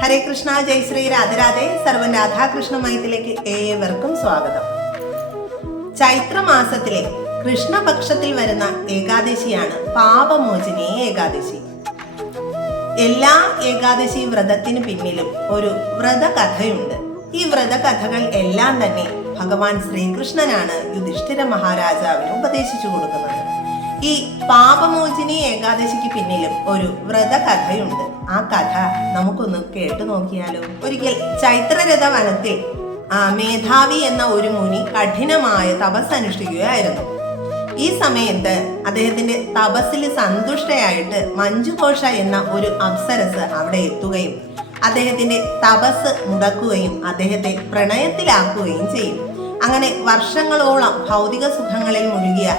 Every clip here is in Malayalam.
ഹരേ കൃഷ്ണ, ജയ് ശ്രീ രാധേ രാധേ. സർവ്വ രാധാകൃഷ്ണ മയത്തിലേക്ക് ഏവർക്കും സ്വാഗതം. ചൈത്രമാസത്തിലെ കൃഷ്ണപക്ഷത്തിൽ വരുന്ന ഏകാദശിയാണ് പാപമോചിനി ഏകാദശി. എല്ലാ ഏകാദശി വ്രതത്തിന് പിന്നിലും ഒരു വ്രതകഥയുണ്ട്. ഈ വ്രതകഥകൾ എല്ലാം തന്നെ ഭഗവാൻ ശ്രീകൃഷ്ണനാണ് യുധിഷ്ഠിര മഹാരാജാവിന് ഉപദേശിച്ചു കൊടുക്കുന്നത്. ഈ പാപമോചിനി ഏകാദശിക്ക് പിന്നിലും ഒരു വ്രതകഥയുണ്ട്. ആ കഥ നമുക്കൊന്ന് കേട്ടു നോക്കിയാലോ. ഒരിക്കൽ ചൈത്രരഥ വനത്തിൽ മേധാവി എന്ന ഒരു മുനി കഠിനമായ തപസ് അനുഷ്ഠിക്കുകയായിരുന്നു. ഈ സമയത്ത് അദ്ദേഹത്തിന്റെ തപസ്സിൽ സന്തുഷ്ടയായിട്ട് മഞ്ജുഘോഷ എന്ന ഒരു അപ്സരസ് അവിടെ എത്തുകയും അദ്ദേഹത്തിന്റെ തപസ് മുടക്കുകയും അദ്ദേഹത്തെ പ്രണയത്തിലാക്കുകയും ചെയ്യും. അങ്ങനെ വർഷങ്ങളോളം ഭൗതിക സുഖങ്ങളിൽ മുഴുകിയ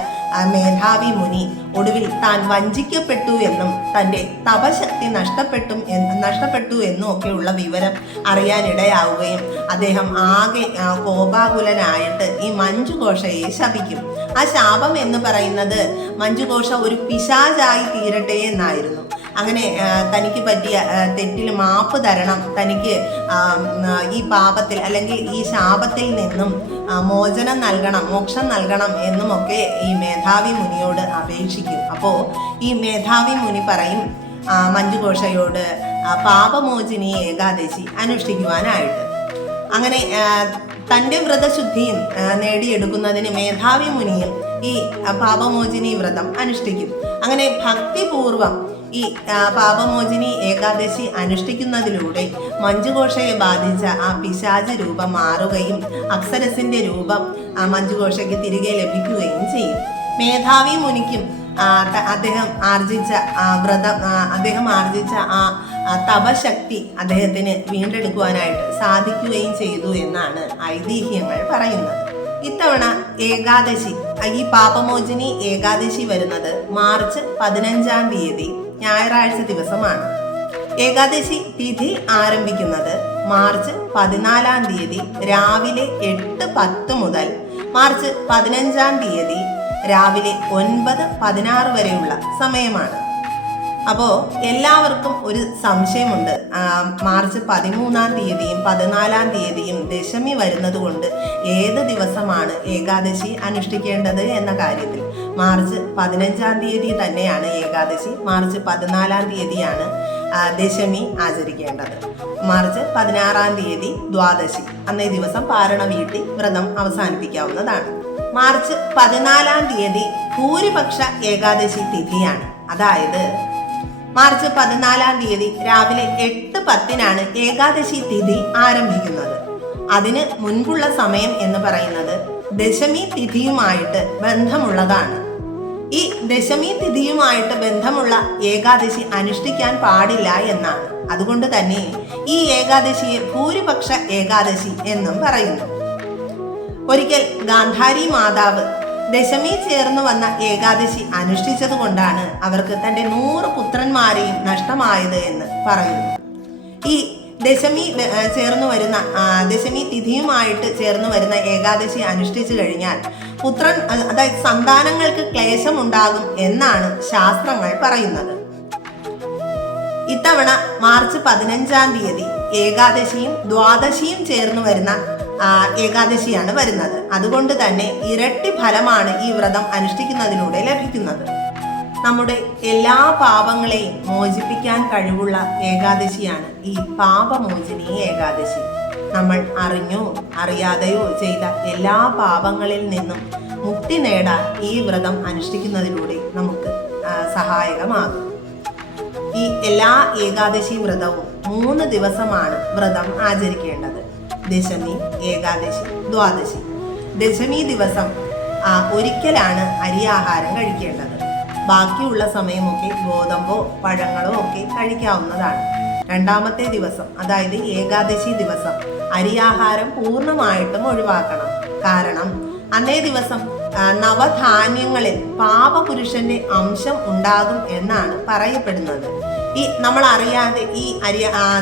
മേധാവി മുനി ഒടുവിൽ താൻ വഞ്ചിക്കപ്പെട്ടു എന്നും തൻ്റെ തപശക്തി നഷ്ടപ്പെട്ടു എന്നും ഒക്കെയുള്ള വിവരം അറിയാനിടയാവുകയും അദ്ദേഹം ആകെ കോപാകുലനായിട്ട് ഈ മഞ്ജുഘോഷയെ ശപിക്കും. ആ ശാപം എന്ന് പറയുന്നത് മഞ്ജുഘോഷ ഒരു പിശാചായി തീരട്ടെ എന്നായിരുന്നു. അങ്ങനെ തനിക്ക് പറ്റിയ തെറ്റിൽ മാപ്പ് തരണം, തനിക്ക് ഈ പാപത്തിൽ അല്ലെങ്കിൽ ഈ ശാപത്തിൽ നിന്നും മോചനം നൽകണം, മോക്ഷം നൽകണം എന്നുമൊക്കെ ഈ മേധാവി മുനിയോട് അപേക്ഷിക്കും. അപ്പോൾ ഈ മേധാവി മുനി പറയും മഞ്ജുഘോഷയോട് പാപമോചിനി ഏകാദശി അനുഷ്ഠിക്കുവാനായിട്ട്. അങ്ങനെ തൻ്റെ വ്രതശുദ്ധിയും നേടിയെടുക്കുന്നതിന് മേധാവി മുനിയും ഈ പാപമോചിനി വ്രതം അനുഷ്ഠിക്കും. അങ്ങനെ ഭക്തിപൂർവം ഈ പാപമോചിനി ഏകാദശി അനുഷ്ഠിക്കുന്നതിലൂടെ മഞ്ജുഘോഷയെ ബാധിച്ച ആ പിശാച് രൂപം മാറുകയും അപ്സരസിന്റെ രൂപം മഞ്ജുഘോഷയ്ക്ക് തിരികെ ലഭിക്കുകയും ചെയ്യും. മേധാവി മുനിക്കും അദ്ദേഹം ആർജിച്ച ആ തപശക്തി അദ്ദേഹത്തിന് വീണ്ടെടുക്കുവാനായിട്ട് സാധിക്കുകയും ചെയ്തു എന്നാണ് ഐതിഹ്യങ്ങൾ പറയുന്നത്. ഇത്തവണ ഏകാദശി, ഈ പാപമോചിനി ഏകാദശി വരുന്നത് മാർച്ച് 15-ാം തീയതി ഞായറാഴ്ച ദിവസമാണ്. ഏകാദശി തിഥി ആരംഭിക്കുന്നത് മാർച്ച് 14-ാം തീയതി രാവിലെ 8:10 മുതൽ മാർച്ച് 15-ാം തീയതി രാവിലെ 9:16 വരെയുള്ള സമയമാണ്. അപ്പോൾ എല്ലാവർക്കും ഒരു സംശയമുണ്ട്, മാർച്ച് 13-ാം തീയതിയും 14-ാം തീയതിയും ദശമി വരുന്നത് കൊണ്ട് ഏത് ദിവസമാണ് ഏകാദശി അനുഷ്ഠിക്കേണ്ടത് എന്ന കാര്യത്തിൽ. മാർച്ച് 15-ാം തീയതി തന്നെയാണ് ഏകാദശി, മാർച്ച് 14-ാം തീയതിയാണ് ദശമി ആചരിക്കേണ്ടത്. മാർച്ച് 16-ാം തീയതി ദ്വാദശി, അന്നേ ദിവസം പാരണ വീട്ടി വ്രതം അവസാനിപ്പിക്കാവുന്നതാണ്. മാർച്ച് 14-ാം തീയതി ഭൂരിപക്ഷ ഏകാദശി തിഥിയാണ്. അതായത് മാർച്ച് 14-ാം തീയതി രാവിലെ 8:10 ഏകാദശി തിഥി ആരംഭിക്കുന്നത്. അതിന് മുൻപുള്ള സമയം എന്ന് പറയുന്നത് ദശമി തിഥിയുമായിട്ട് ബന്ധമുള്ളതാണ്. ഈ ദശമി തിഥിയുമായിട്ട് ബന്ധമുള്ള ഏകാദശി അനുഷ്ഠിക്കാൻ പാടില്ല എന്നാണ്. അതുകൊണ്ട് തന്നെ ഈ ഏകാദശിയെ ഭൂരിപക്ഷ ഏകാദശി എന്നും പറയുന്നു. ഒരിക്കൽ ഗാന്ധാരി മാതാവ് ദശമി ചേർന്ന് വന്ന ഏകാദശി അനുഷ്ഠിച്ചത് കൊണ്ടാണ് അവർക്ക് തൻ്റെ 100 പുത്രന്മാരെയും നഷ്ടമായത് എന്ന് പറയുന്നു. ഈ ദശമി ചേർന്ന് വരുന്ന ദശമി തിഥിയുമായിട്ട് ചേർന്ന് വരുന്ന ഏകാദശി അനുഷ്ഠിച്ചു കഴിഞ്ഞാൽ അതായത് സന്താനങ്ങൾക്ക് ക്ലേശമുണ്ടാകും എന്നാണ് ശാസ്ത്രങ്ങൾ പറയുന്നത്. ഇത്തവണ മാർച്ച് 15-ാം തീയതി ഏകാദശിയും ദ്വാദശിയും ചേർന്ന് വരുന്ന ഏകാദശിയാണ് വരുന്നത്. അതുകൊണ്ട് തന്നെ ഇരട്ടി ഫലമാണ് ഈ വ്രതം അനുഷ്ഠിക്കുന്നതിലൂടെ ലഭിക്കുന്നത്. നമ്മുടെ എല്ലാ പാപങ്ങളെയും മോചിപ്പിക്കാൻ കഴിവുള്ള ഏകാദശിയാണ് ഈ പാപമോചിനി ഏകാദശി. നമ്മൾ അറിഞ്ഞോ അറിയാതെയോ ചെയ്ത എല്ലാ പാപങ്ങളിൽ നിന്നും മുക്തി നേടാൻ ഈ വ്രതം അനുഷ്ഠിക്കുന്നതിലൂടെ നമുക്ക് സഹായകമാകും. ഈ എല്ലാ ഏകാദശി വ്രതവും 3 ദിവസമാണ് വ്രതം ആചരിക്കേണ്ടത്. ദശമി, ഏകാദശി, ദ്വാദശി. ദശമി ദിവസം ഒരിക്കലാണ് അരിയാഹാരം കഴിക്കേണ്ടത്. ബാക്കിയുള്ള സമയമൊക്കെ ഗോതമ്പോ പഴങ്ങളോ ഒക്കെ കഴിക്കാവുന്നതാണ്. രണ്ടാമത്തെ ദിവസം, അതായത് ഏകാദശി ദിവസം അരിയാഹാരം പൂർണ്ണമായിട്ടും ഒഴിവാക്കണം. കാരണം അന്നേ ദിവസം നവധാന്യങ്ങളിൽ പാപപുരുഷന്റെ അംശം ഉണ്ടാകും എന്നാണ് പറയപ്പെടുന്നത്. നമ്മൾ അറിയാതെ ഈ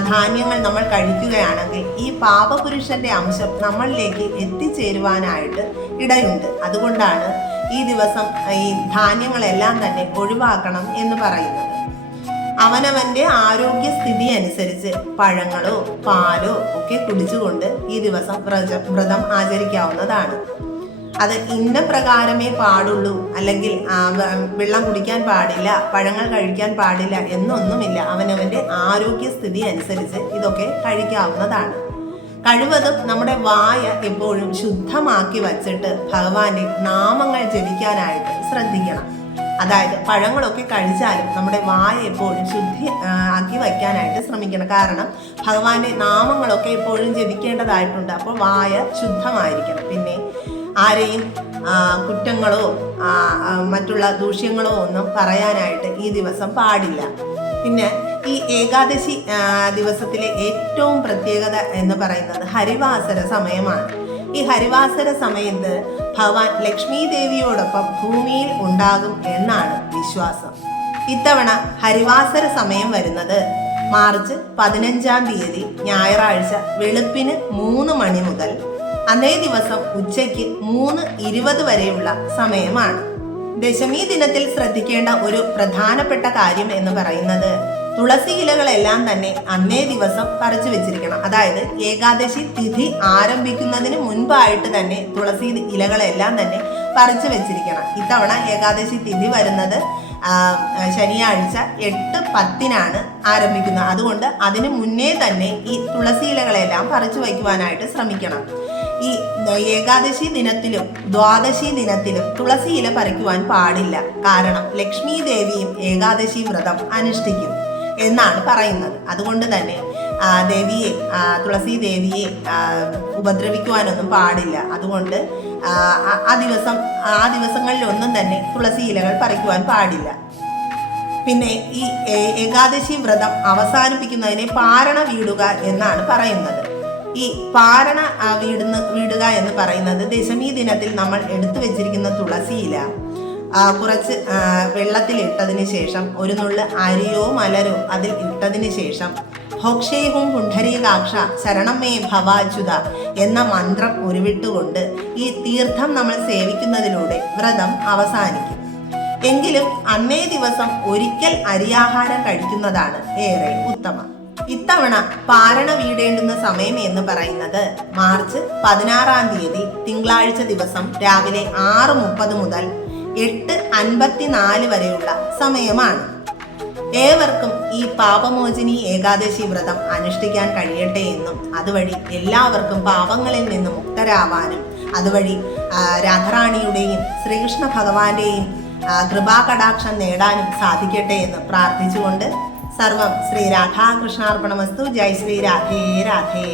ധാന്യങ്ങൾ നമ്മൾ കഴിക്കുകയാണെങ്കിൽ ഈ പാപപുരുഷന്റെ അംശം നമ്മളിലേക്ക് എത്തിച്ചേരുവാനായിട്ട് ഇടയുണ്ട്. അതുകൊണ്ടാണ് ഈ ദിവസം ഈ ധാന്യങ്ങളെല്ലാം തന്നെ ഒഴിവാക്കണം എന്ന് പറയുന്നത്. അവനവന്റെ ആരോഗ്യസ്ഥിതി അനുസരിച്ച് പഴങ്ങളോ പാലോ ഒക്കെ കുടിച്ചുകൊണ്ട് ഈ ദിവസം വ്രതം ആചരിക്കാവുന്നതാണ്. അത് ഇന്ന പ്രകാരമേ പാടുള്ളൂ, അല്ലെങ്കിൽ വെള്ളം കുടിക്കാൻ പാടില്ല, പഴങ്ങൾ കഴിക്കാൻ പാടില്ല എന്നൊന്നുമില്ല. അവനവന്റെ ആരോഗ്യസ്ഥിതി അനുസരിച്ച് ഇതൊക്കെ കഴിക്കാവുന്നതാണ്. കഴിവതും നമ്മുടെ വായ എപ്പോഴും ശുദ്ധമാക്കി വച്ചിട്ട് ഭഗവാന്റെ നാമങ്ങൾ ജപിക്കാനായിട്ട് ശ്രദ്ധിക്കണം. അതായത് പഴങ്ങളൊക്കെ കഴിച്ചാലും നമ്മുടെ വായ എപ്പോഴും ശുദ്ധി ആക്കി വയ്ക്കാനായിട്ട് ശ്രമിക്കണം. കാരണം ഭഗവാന്റെ നാമങ്ങളൊക്കെ എപ്പോഴും ജപിക്കേണ്ടതായിട്ടുണ്ട്. അപ്പോൾ വായ ശുദ്ധമായിരിക്കണം. പിന്നെ ആരെയും കുറ്റങ്ങളോ മറ്റുള്ള ദൂഷ്യങ്ങളോ ഒന്നും പറയാനായിട്ട് ഈ ദിവസം പാടില്ല. പിന്നെ ഈ ഏകാദശി ദിവസത്തിലെ ഏറ്റവും പ്രത്യേകത എന്ന് പറയുന്നത് ഹരിവാസര സമയമാണ്. ഈ ഹരിവാസര സമയത്ത് ഭഗവാൻ ലക്ഷ്മി ദേവിയോടൊപ്പം ഭൂമിയിൽ ഉണ്ടാകും എന്നാണ് വിശ്വാസം. ഇത്തവണ ഹരിവാസര സമയം വരുന്നത് മാർച്ച് 15-ാം തീയതി ഞായറാഴ്ച വെളുപ്പിന് 3 മണി മുതൽ അന്നേ ദിവസം ഉച്ചയ്ക്ക് 3:20 വരെയുള്ള സമയമാണ്. ദശമി ദിനത്തിൽ ശ്രദ്ധിക്കേണ്ട ഒരു പ്രധാനപ്പെട്ട കാര്യം എന്ന് പറയുന്നത് തുളസി ഇലകളെല്ലാം തന്നെ അന്നേ ദിവസം പറിച്ചു വെച്ചിരിക്കണം. അതായത് ഏകാദശി തിഥി ആരംഭിക്കുന്നതിന് മുൻപായിട്ട് തന്നെ തുളസി ഇലകളെല്ലാം തന്നെ പറിച്ചു വെച്ചിരിക്കണം. ഇത്തവണ ഏകാദശി തിഥി വരുന്നത് ശനിയാഴ്ച 8:10 ആരംഭിക്കുന്നത്. അതുകൊണ്ട് അതിനു മുന്നേ തന്നെ ഈ തുളസി ഇലകളെല്ലാം പറിച്ചു വയ്ക്കുവാനായിട്ട് ശ്രമിക്കണം. ഈ ഏകാദശി ദിനത്തിലും ദ്വാദശി ദിനത്തിലും തുളസി ഇല പറിക്കുവാൻ പാടില്ല. കാരണം ലക്ഷ്മി ദേവിയും ഏകാദശി വ്രതം അനുഷ്ഠിക്കും എന്നാണ് പറയുന്നത്. അതുകൊണ്ട് തന്നെ ദേവിയെ തുളസി ദേവിയെ ഉപദ്രവിക്കുവാനൊന്നും പാടില്ല. അതുകൊണ്ട് ആ ദിവസങ്ങളിലൊന്നും തന്നെ തുളസി ഇലകൾ പറിക്കുവാൻ പാടില്ല. പിന്നെ ഈ ഏകാദശി വ്രതം അവസാനിപ്പിക്കുന്നതിനെ പാരണ വീടുക എന്നാണ് പറയുന്നത്. ഈ പാരണ വീടുക എന്ന് പറയുന്നത് ദശമി ദിനത്തിൽ നമ്മൾ എടുത്തു വെച്ചിരിക്കുന്ന തുളസി ഇല കുറച്ച് വെള്ളത്തിൽ ഇട്ടതിന് ശേഷം ഒരു നുള്ള് അരിയോ മലരോ അതിൽ ഇട്ടതിന് ശേഷം ഭോക്ഷേഹും പുണ്ഡരീകാക്ഷ ശരണം മേ ഭവാച്യുത എന്ന മന്ത്രം ഉരുവിട്ടുകൊണ്ട് ഈ തീർത്ഥം നമ്മൾ സേവിക്കുന്നതിലൂടെ വ്രതം അവസാനിക്കും. എങ്കിലും അന്നേ ദിവസം ഒരിക്കൽ അരിയാഹാരം കഴിക്കുന്നതാണ് ഏറെ ഉത്തമം. ഇത്തവണ പാരണ വീടേണ്ടുന്ന സമയം എന്ന് പറയുന്നത് മാർച്ച് 16-ാം തീയതി തിങ്കളാഴ്ച ദിവസം രാവിലെ 6:30 മുതൽ 8:54 വരെയുള്ള സമയമാണ്. ഏവർക്കും ഈ പാപമോചിനി ഏകാദശി വ്രതം അനുഷ്ഠിക്കാൻ കഴിയട്ടെ എന്നും അതുവഴി എല്ലാവർക്കും പാപങ്ങളിൽ നിന്ന് മുക്തരാവാനും അതുവഴി രാധാറാണിയുടെയും ശ്രീകൃഷ്ണ ഭഗവാന്റെയും കൃപാകടാക്ഷം നേടാനും സാധിക്കട്ടെ എന്ന് പ്രാർത്ഥിച്ചുകൊണ്ട് സർവം ശ്രീ രാധാകൃഷ്ണാർപ്പണമസ്തു. ജയ് ശ്രീ രാധേ രാധേ.